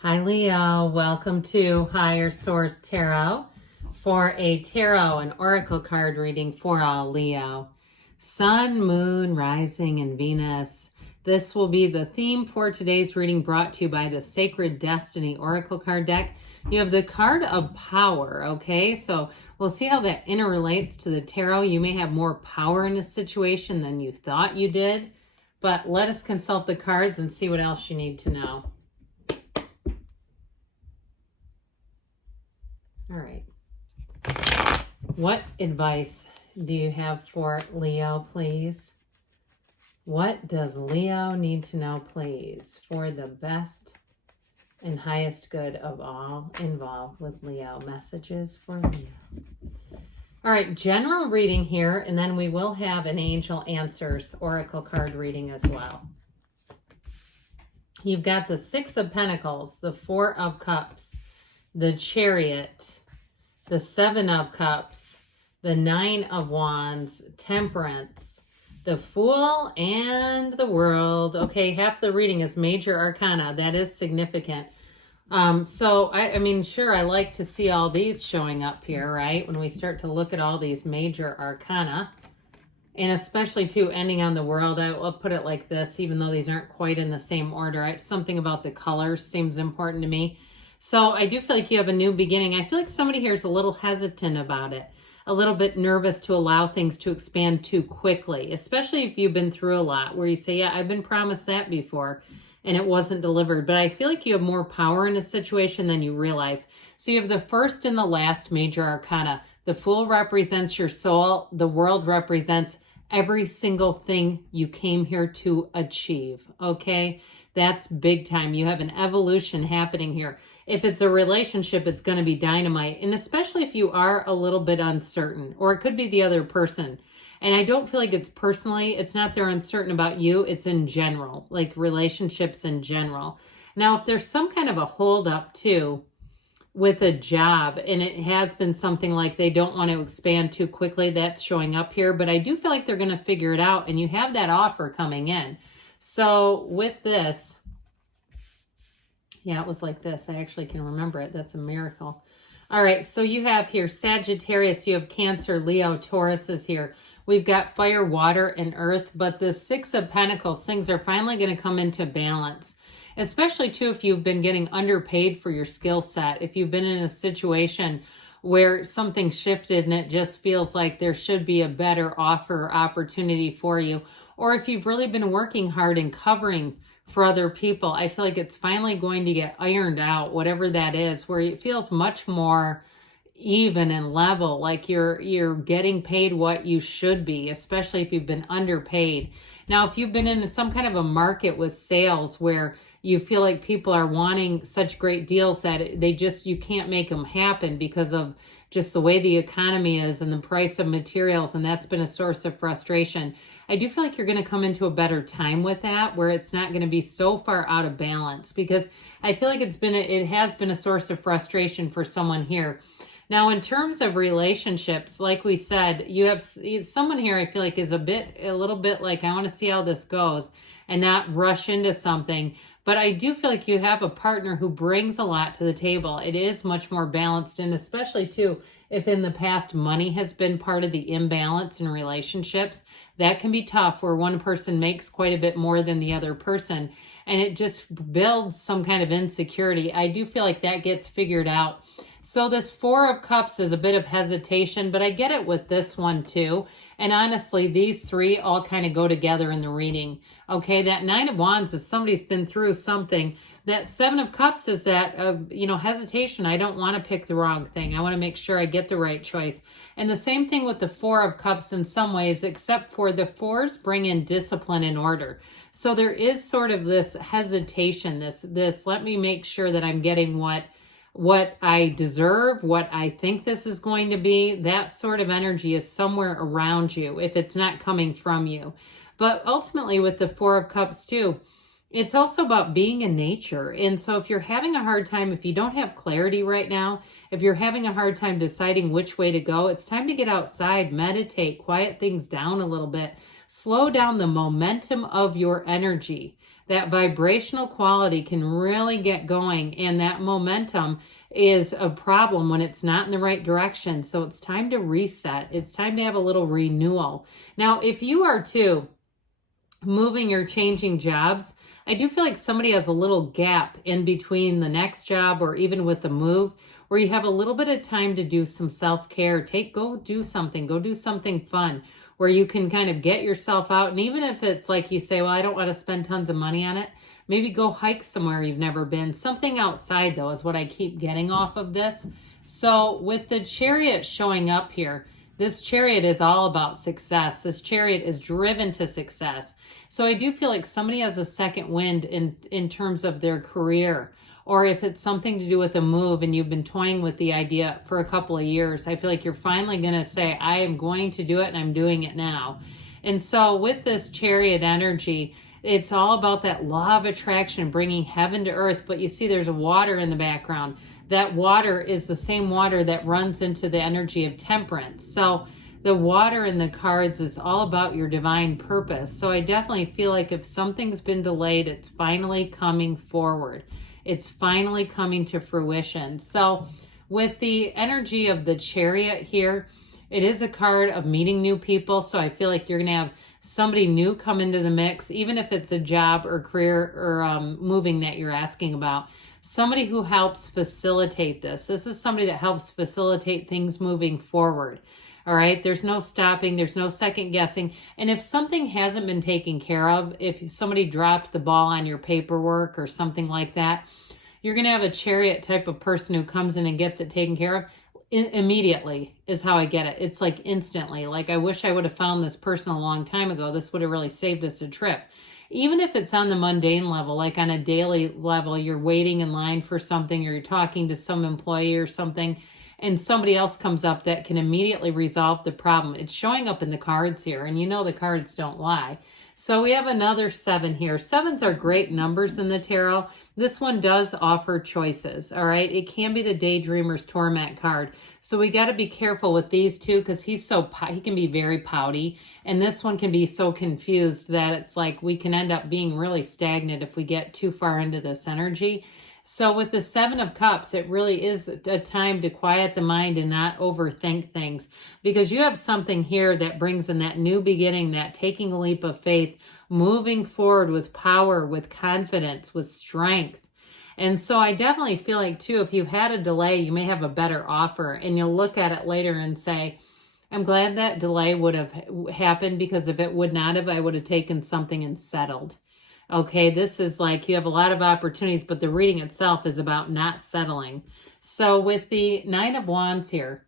Hi Leo, welcome to Higher Source Tarot for a tarot and oracle card reading for all Leo. Sun, Moon, Rising, and Venus. This will be the theme for today's reading, brought to you by the Sacred Destiny Oracle card deck. You have the card of power, okay? So we'll see how that interrelates to the tarot. You may have more power in a situation than you thought you did, but let us consult the cards and see what else you need to know. All right. What advice do you have for Leo, please? What does Leo need to know, please, for the best and highest good of all involved with Leo? Messages for Leo. All right, general reading here, and then we will have an Angel Answers Oracle card reading as well. You've got the Six of Pentacles, the Four of Cups, the Chariot, the Seven of Cups, the Nine of Wands, Temperance, the Fool, and the World. Okay, half the reading is major arcana. That is significant. So, I mean, sure, I like to see all these showing up here, right? When we start to look at all these major arcana, and especially, too, ending on the World. I'll put it like this, even though these aren't quite in the same order. Something about the colors seems important to me. So I do feel like you have a new beginning. I feel like somebody here is a little hesitant about it, a little bit nervous to allow things to expand too quickly, especially if you've been through a lot where you say, yeah, I've been promised that before and it wasn't delivered. But I feel like you have more power in a situation than you realize. So you have the first and the last major arcana. The Fool represents your soul. The World represents every single thing you came here to achieve, okay? That's big time. You have an evolution happening here. If it's a relationship, it's going to be dynamite. And especially if you are a little bit uncertain, or it could be the other person. And I don't feel like it's personally, it's not they're uncertain about you. It's in general, like relationships in general. Now, if there's some kind of a hold up too with a job, and it has been something like they don't want to expand too quickly, that's showing up here. But I do feel like they're going to figure it out, and you have that offer coming in. So with this, yeah, it was like this. I actually can remember it. That's a miracle. All right, so you have here Sagittarius, you have Cancer, Leo, Taurus is here. We've got fire, water, and earth, but the Six of Pentacles, things are finally going to come into balance, especially too if you've been getting underpaid for your skill set, if you've been in a situation where something shifted and it just feels like there should be a better offer or opportunity for you, or if you've really been working hard and covering for other people, I feel like it's finally going to get ironed out, whatever that is, where it feels much more even and level, like you're getting paid what you should be, especially if you've been underpaid. Now, if you've been in some kind of a market with sales where you feel like people are wanting such great deals that you can't make them happen because of just the way the economy is and the price of materials, and that's been a source of frustration. I do feel like you're going to come into a better time with that, where it's not going to be so far out of balance, because I feel like it has been a source of frustration for someone here. Now, in terms of relationships, like we said, you have someone here I feel like is a little bit like, I want to see how this goes and not rush into something. But I do feel like you have a partner who brings a lot to the table. It is much more balanced, and especially too, if in the past money has been part of the imbalance in relationships, that can be tough, where one person makes quite a bit more than the other person, and it just builds some kind of insecurity. I do feel like that gets figured out. So this Four of Cups is a bit of hesitation, but I get it with this one too. And honestly, these three all kind of go together in the reading. Okay, that Nine of Wands is somebody's been through something. That Seven of Cups is that, hesitation. I don't want to pick the wrong thing. I want to make sure I get the right choice. And the same thing with the Four of Cups in some ways, except for the fours bring in discipline and order. So there is sort of this hesitation, this let me make sure that I'm getting what I deserve, what I think this is going to be. That sort of energy is somewhere around you if it's not coming from you. But ultimately with the Four of Cups too, it's also about being in nature. And so if you're having a hard time, if you don't have clarity right now, if you're having a hard time deciding which way to go, it's time to get outside, meditate, quiet things down a little bit, slow down the momentum of your energy. that vibrational quality can really get going, and that momentum is a problem when it's not in the right direction. So it's time to reset. It's time to have a little renewal. Now, if you are too moving or changing jobs, I do feel like somebody has a little gap in between the next job or even with the move where you have a little bit of time to do some self-care. Go do something fun where you can kind of get yourself out. And even if it's like you say, well, I don't want to spend tons of money on it, maybe go hike somewhere you've never been. Something outside, though, is what I keep getting off of this. So with the Chariot showing up here, this Chariot is all about success. This Chariot is driven to success. So I do feel like somebody has a second wind in terms of their career, or if it's something to do with a move and you've been toying with the idea for a couple of years, I feel like you're finally going to say, I am going to do it and I'm doing it now. And so with this Chariot energy, it's all about that law of attraction, bringing heaven to earth. But you see there's water in the background. That water is the same water that runs into the energy of temperance. So the water in the cards is all about your divine purpose. So I definitely feel like if something's been delayed, it's finally coming forward. It's finally coming to fruition. So with the energy of the Chariot here, it is a card of meeting new people. So I feel like you're going to have somebody new come into the mix, even if it's a job or career or moving that you're asking about. Somebody who helps facilitate this. This is somebody that helps facilitate things moving forward. All right. There's no stopping. There's no second guessing. And if something hasn't been taken care of, if somebody dropped the ball on your paperwork or something like that, you're going to have a Chariot type of person who comes in and gets it taken care of. Immediately is how I get it. It's like instantly. Like, I wish I would have found this person a long time ago. This would have really saved us a trip. Even if it's on the mundane level, like on a daily level, you're waiting in line for something or you're talking to some employee or something, and somebody else comes up that can immediately resolve the problem. It's showing up in the cards here, and you know the cards don't lie. So we have another 7 here. 7s are great numbers in the tarot. This one does offer choices, all right? It can be the Daydreamer's Torment card. So we got to be careful with these two because he can be very pouty. And this one can be so confused that it's like we can end up being really stagnant if we get too far into this energy. So with the 7 of Cups, it really is a time to quiet the mind and not overthink things, because you have something here that brings in that new beginning, that taking a leap of faith, moving forward with power, with confidence, with strength. And so I definitely feel like too, if you've had a delay, you may have a better offer and you'll look at it later and say, I'm glad that delay would have happened, because if it would not have, I would have taken something and settled. Okay, this is like you have a lot of opportunities, but the reading itself is about not settling. So with the 9 of Wands here,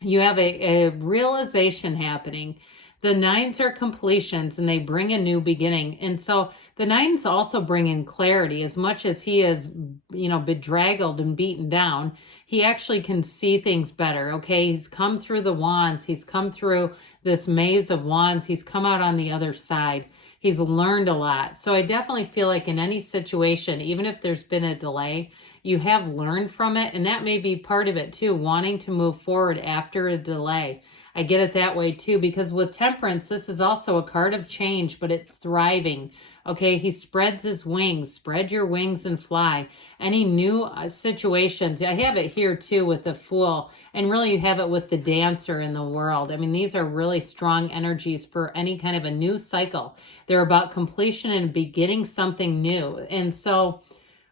you have a realization happening. The 9s are completions and they bring a new beginning. And so the 9s also bring in clarity. As much as he is, bedraggled and beaten down, he actually can see things better. Okay, he's come through the wands. He's come through this maze of wands. He's come out on the other side. He's learned a lot. So I definitely feel like in any situation, even if there's been a delay, you have learned from it. And that may be part of it too, wanting to move forward after a delay. I get it that way too, because with Temperance, this is also a card of change, but it's thriving. Okay, he spreads his wings. Spread your wings and fly. Any new situations, I have it here too with the Fool, and really you have it with the Dancer in the World. I mean, these are really strong energies for any kind of a new cycle. They're about completion and beginning something new. And so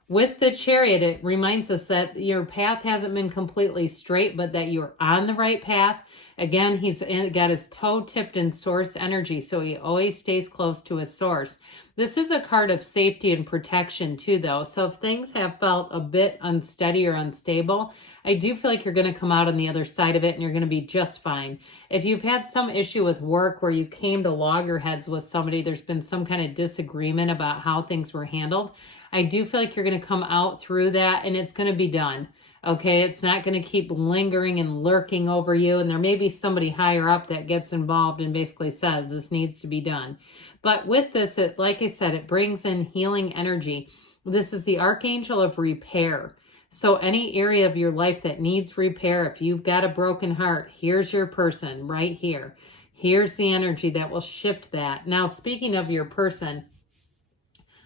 with the Chariot, it reminds us that your path hasn't been completely straight, but that you're on the right path. Again, he's got his toe tipped in source energy, so he always stays close to his source. This is a card of safety and protection too, though. So if things have felt a bit unsteady or unstable, I do feel like you're going to come out on the other side of it and you're going to be just fine. If you've had some issue with work where you came to loggerheads with somebody, there's been some kind of disagreement about how things were handled, I do feel like you're going to come out through that and it's going to be done. Okay, it's not going to keep lingering and lurking over you. And there may be somebody higher up that gets involved and basically says this needs to be done. But with this, like I said, it brings in healing energy. This is the Archangel of Repair. So any area of your life that needs repair, if you've got a broken heart, here's your person right here. Here's the energy that will shift that. Now, speaking of your person,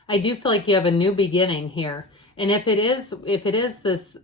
I do feel like you have a new beginning here. And if it is this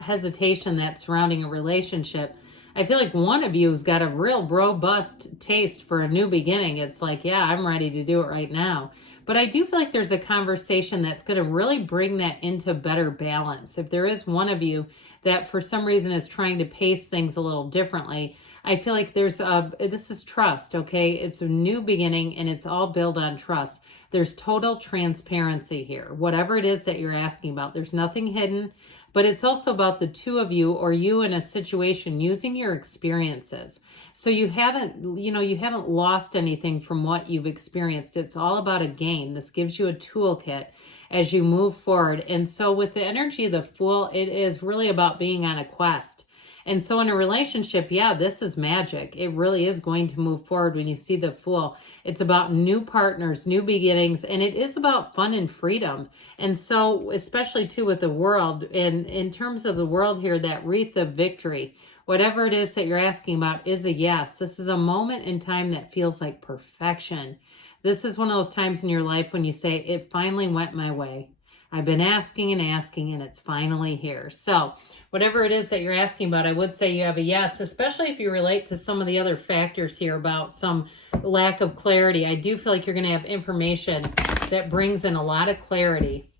hesitation that's surrounding a relationship, I feel like one of you has got a real robust taste for a new beginning. It's like, yeah, I'm ready to do it right now. But I do feel like there's a conversation that's going to really bring that into better balance. If there is one of you that for some reason is trying to pace things a little differently, I feel like this is trust, okay? It's a new beginning and it's all built on trust. There's total transparency here. Whatever it is that you're asking about, there's nothing hidden, but it's also about the two of you or you in a situation using your experiences. So you haven't lost anything from what you've experienced. It's all about a gain. This gives you a toolkit as you move forward. And so with the energy of the Fool, it is really about being on a quest. And so in a relationship, yeah, this is magic. It really is going to move forward when you see the Fool. It's about new partners, new beginnings, and it is about fun and freedom. And so, especially too with the world, and in terms of the world here, that wreath of victory, whatever it is that you're asking about is a yes. This is a moment in time that feels like perfection. This is one of those times in your life when you say, it finally went my way. I've been asking and it's finally here. So whatever it is that you're asking about, I would say you have a yes, especially if you relate to some of the other factors here about some lack of clarity. I do feel like you're going to have information that brings in a lot of clarity.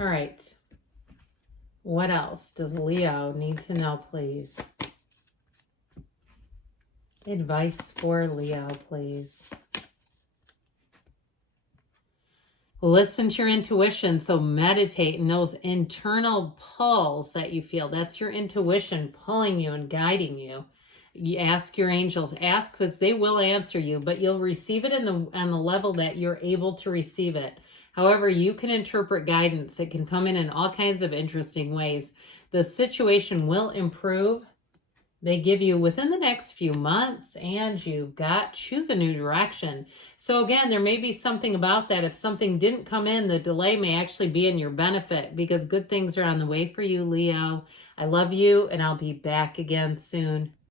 All right. What else does Leo need to know, please? Advice for Leo, please. Listen to your intuition. So meditate in those internal pulls that you feel. That's your intuition pulling you and guiding you. You ask your angels, ask because they will answer you, but you'll receive it on the level that you're able to receive it. However, you can interpret guidance. It can come in all kinds of interesting ways. The situation will improve. They give you within the next few months, and you've got choose a new direction. So again, there may be something about that. If something didn't come in, the delay may actually be in your benefit because good things are on the way for you, Leo. I love you, and I'll be back again soon.